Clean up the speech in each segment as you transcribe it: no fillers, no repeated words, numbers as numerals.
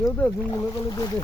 देव दे झुंगले वाले दे दे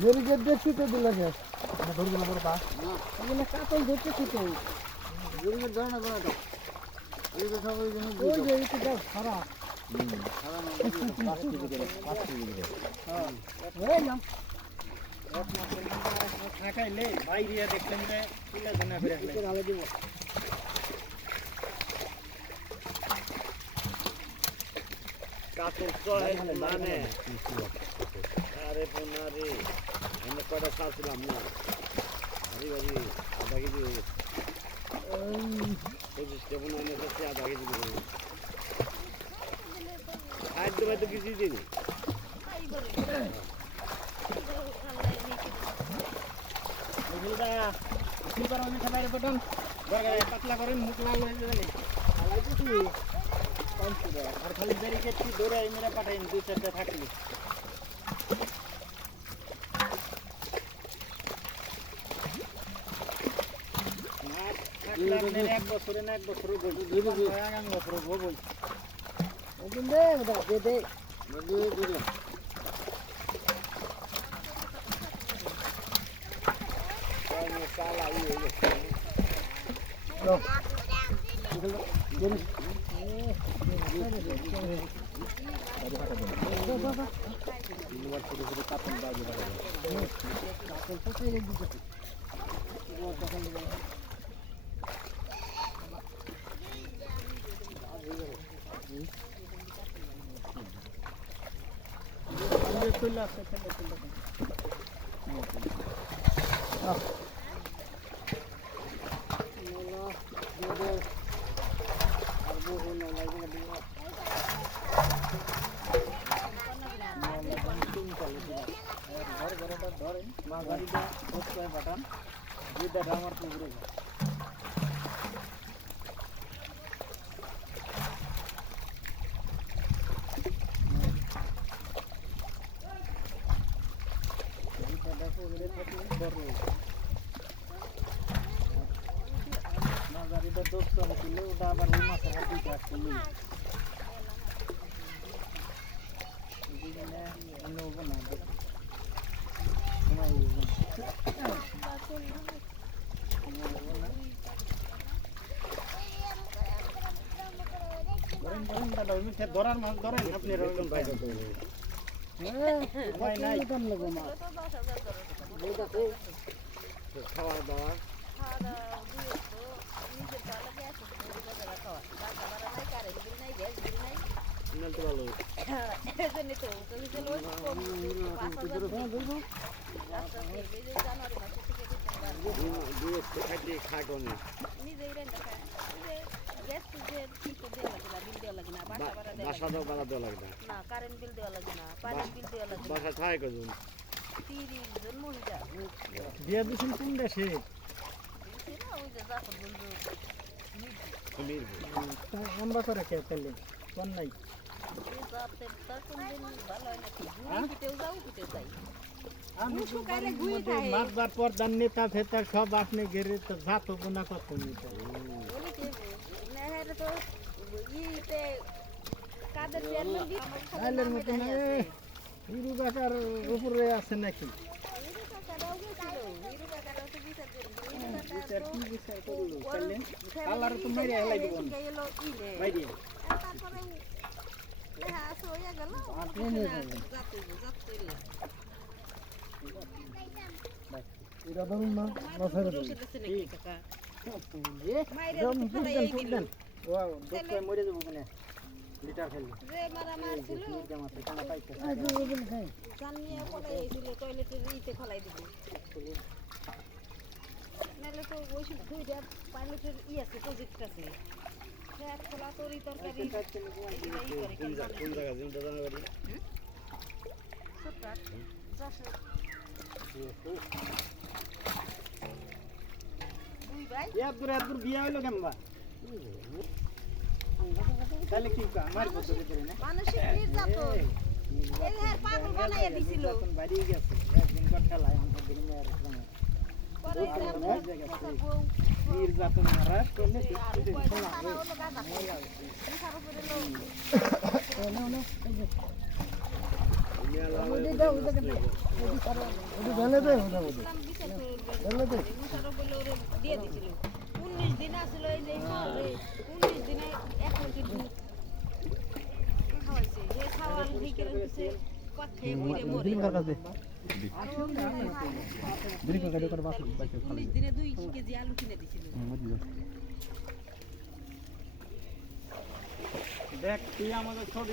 मेरी गेट देखी तो दिल लगे मैं धर दिला बड़ा ये ना का तो देखते थे तो मेरी गेट जाना बड़ा तो ये देखा वो ये ये तो खरा खरा ना पास की हां ए ना ठाका ले भाई रिया देखते में किला बना फिर ले डाल दे কাকুর সহে মানে আরে বোনারে আমি কয়টা খাচ্ছিলাম না ভারী ভারী আধা কেজি হয়ে গেছে 25 টাকা এনে খাচ্ছি আধা কেজি করে খাদ্য ভাই তো কিছুই দিইনি কি করেন আমি খাবারে বটন বর্গারে পাতলা করেন মুখ লাল হয়ে যাবে আলাই তো কি আর খালি ব্যারিকেড কি দৌড়ে মেরে পাঠাইন দুই চারটা থাকলে এক বছরে না এক বছর আগামী বছর বই দে দে কালা হয়ে গেছে ধরার মাছ ধরেন আপনি ভাই নাই দাম লাগবে মাছ খাওয়া দাওয়া ভালো খাটো নেই বাসা দাও ভাড়া দেওয়া লাগবে না কারেন্ট বিল দেওয়া লাগবে না পানি বিল দেওয়া লাগবে না বাসা থাকে কজন 30 জন মহিলা দিয়া দিছেন কোন দেশে ওই যে জাফর বন্ধু কুমির আমরা করে কে পেলে কোন নাই জাফর তার কোন দিন ভালো হয় নাকি ঘুরতেও যাও ঘুরতে যাই আমি শুকাইলে ঘুই খাই মারবার পর দান নেতা ফেতা সব আপনি গেরে তো জাত গুনা কত নিতে বলি কি নেহের তো ইতে কাদের চেয়ারম্যান দি আইলের মতো না হিরু কাকার উপরে আছে নাকি হিরু কাকারাও গেছিল হিরু কাকারাও তো বিচার করে বিচার কি বিচার করলো ওর তাহলে family কালার তো মেরে হেলাই দিব এসে গেলো ইলে। ভাই দিয়ে আর তারপরে লেহা আছে হইয়া গেল আপনি নিয়ে যাবেন। যাতে এটা ধরুন না বছর কাকা যে মাইরে জম তো ফাটাইয়া ফুটবেন গেল। ফুটবেন ওয়াও দেখতে মরে যাব কোনে লিটার খেলবে যে মারা মারছিল জামাতে কানা পাইতে জান নিয়ে পলাই আইছিল টয়লেটের ইতে ফলাই দিবি নাহলে তো ওই সব দুইটা পাইলটের আছে প্রজেক্ট আছে সে এক খোলা তরি তরকারি কোন জায়গা জিমটা জানা বাড়ি দুই ভাই এত বিয়া হইলো কেমবা তাহলে কি কা আমার বদলে করে না মানসিক নির্যাতন এই যে পাগল বানাইয়া দিছিল এখন বাড়ি গেছে একদিন কর খেলায় আমাদের দিন মেয়ের সময় পরে নির্যাতন মারা করলে আর কয়টা তারা হলো গাদা মুখার উপরে লোক ইসলাম বিচার করবে মুশারফ বলে ওরে দিয়ে দিছিল 19 দিন আসলে এই যে শহরে 19 দিনে 1 লিটার দুধ খাওয়াইছে যে খাওয়াল থেকে রেখেছে পথে মরে মরে 19 দিনে 2 কেজি আলু কিনে দিছিল দেখ তুই আমাদের ছবি